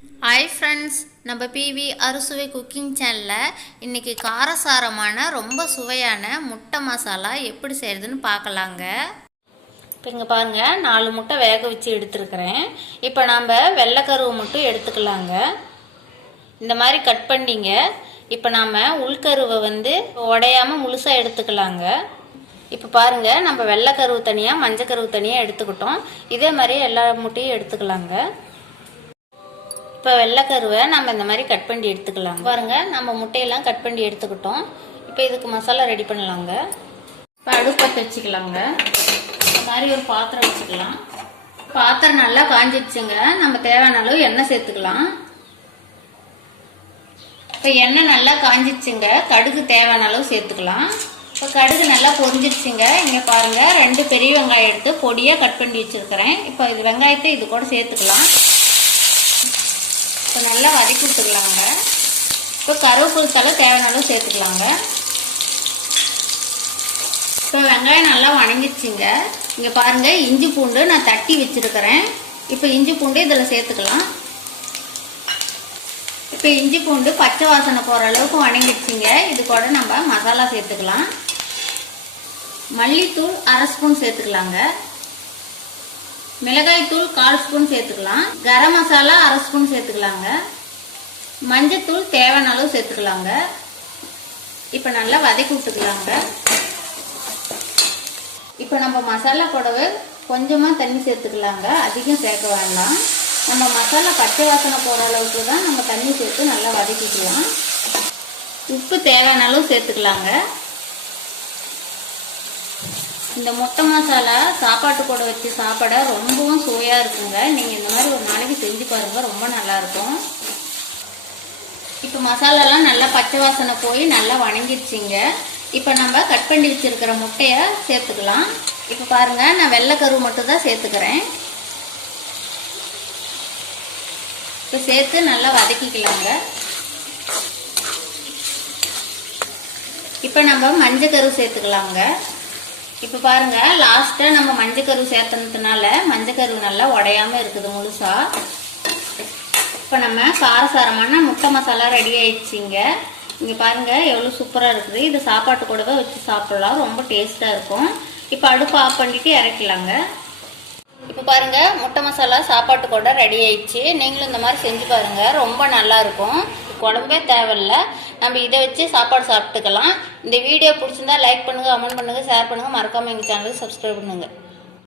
Hi friends, நம்ம PV அறுசுவை cooking சேனலில் இன்றைக்கி காரசாரமான ரொம்ப சுவையான முட்டை மசாலா எப்படி செய்கிறதுன்னு பார்க்கலாங்க. இப்போ இங்கே பாருங்கள், 4 முட்டை வேக வச்சு எடுத்துருக்கிறேன். இப்போ நாம் வெள்ளைக்கருவை மட்டும் எடுத்துக்கலாங்க. இந்த மாதிரி கட் பண்ணிங்க. இப்போ நாம் உள்கருவை உடையாமல் முழுசாக எடுத்துக்கலாங்க. இப்போ பாருங்கள், நம்ம வெள்ளைக்கருவு தனியாக மஞ்சக்கருவு தனியாக எடுத்துக்கிட்டோம். இதே மாதிரி எல்லா முட்டையும் எடுத்துக்கலாங்க. இப்போ வெள்ளைக்கருவை நம்ம இந்த மாதிரி கட் பண்ணி எடுத்துக்கலாம். பாருங்கள், நம்ம முட்டையெல்லாம் கட் பண்ணி எடுத்துக்கிட்டோம். இப்போ இதுக்கு மசாலா ரெடி பண்ணலாங்க. இப்போ அடுப்பத்தை வச்சுக்கலாங்க. இந்த மாதிரி ஒரு பாத்திரம் வச்சுக்கலாம். பாத்திரம் நல்லா காஞ்சிடுச்சுங்க. நம்ம தேவையான அளவு எண்ணெய் சேர்த்துக்கலாம். இப்போ எண்ணெய் நல்லா காஞ்சிடுச்சுங்க. கடுகு தேவையான அளவு சேர்த்துக்கலாம். இப்போ கடுகு நல்லா பொரிஞ்சிடுச்சுங்க. இங்கே பாருங்கள், 2 பெரிய வெங்காயம் எடுத்து பொடியாக கட் பண்ணி வச்சுருக்கிறேன். இப்போ இது வெங்காயத்தை இது கூட சேர்த்துக்கலாம். இப்போ நல்லா வதக்கி விட்டுக்கலாங்க. இப்போ கருவேப்பிலை தழை தேவையான அளவு சேர்த்துக்கலாங்க. இப்போ வெங்காயம் நல்லா வணங்கிடுச்சுங்க. இங்கே பாருங்கள், இஞ்சி பூண்டு நான் தட்டி வச்சுருக்கிறேன். இப்போ இஞ்சி பூண்டு இதில் சேர்த்துக்கலாம். இப்போ இஞ்சி பூண்டு பச்சை வாசனை போகிற அளவுக்கு வணங்கிடுச்சுங்க. இது கூட நம்ம மசாலா சேர்த்துக்கலாம். மல்லித்தூள் 1/2 ஸ்பூன் சேர்த்துக்கலாங்க. மிளகாய்த்தூள் 1/4 ஸ்பூன் சேர்த்துக்கலாம். கரம் மசாலா 1/2 ஸ்பூன் சேர்த்துக்கலாங்க. மஞ்சத்தூள் தேவையான அளவு சேர்த்துக்கலாங்க. இப்போ நல்லா வதக்கி விட்டுக்கலாங்க. இப்போ நம்ம மசாலா கூடவே கொஞ்சமாக தண்ணி சேர்த்துக்கலாங்க. அதிகம் சேர்க்க வேண்டாம். நம்ம மசாலா பச்சை வாசனை போகிற அளவுக்கு தான் நம்ம தண்ணி சேர்த்து நல்லா வதக்கிக்கலாம். உப்பு தேவையான அளவு சேர்த்துக்கலாங்க. இந்த முட்டை மசாலா சாப்பாட்டு கூட வச்சு சாப்பிட ரொம்பவும் சுவையாக இருக்குங்க. நீங்கள் இந்த மாதிரி ஒரு நாளைக்கு செஞ்சு பாருங்கள், ரொம்ப நல்லாயிருக்கும். இப்போ மசாலாலாம் நல்லா பச்சை வாசனை போய் நல்லா வணங்கிடுச்சிங்க. இப்போ நம்ம கட் பண்ணி வச்சுருக்கிற முட்டையை சேர்த்துக்கலாம். இப்போ பாருங்கள், நான் வெள்ளைக்கரு மட்டும் தான் சேர்த்துக்கிறேன். இப்போ சேர்த்து நல்லா வதக்கிக்கலாங்க. இப்போ நம்ம மஞ்சக்கரு சேர்த்துக்கலாங்க. இப்போ பாருங்கள், லாஸ்ட்டாக நம்ம மஞ்சக்கரு சேர்த்தனதுனால மஞ்சக்கரு நல்லா உடையாமல் இருக்குது முழுசாக. இப்போ நம்ம காரசாரமான முட்டை மசாலா ரெடி ஆயிடுச்சிங்க. இங்கே பாருங்கள், எவ்வளோ சூப்பராக இருக்குது. இது சாப்பாட்டு கூடவே வச்சு சாப்பிடலாம், ரொம்ப டேஸ்ட்டாக இருக்கும். இப்போ அடுப்பு ஆஃப் பண்ணிவிட்டு இறக்கலாங்க. இப்போ பாருங்கள், முட்டை மசாலா சாப்பாட்டு கூட ரெடி ஆயிடுச்சு. நீங்களும் இந்த மாதிரி செஞ்சு பாருங்கள், ரொம்ப நல்லாயிருக்கும். குழம்பே தேவையில்லை, நம்ம இதை வச்சு சாப்பாடு சாப்பிட்டுக்கலாம். இந்த வீடியோ பிடிச்சிருந்தா லைக் பண்ணுங்கள், கமெண்ட் பண்ணுங்கள், ஷேர் பண்ணுங்கள். மறக்காமல் எங்கள் சேனலுக்கு சப்ஸ்கிரைப் பண்ணுங்கள்.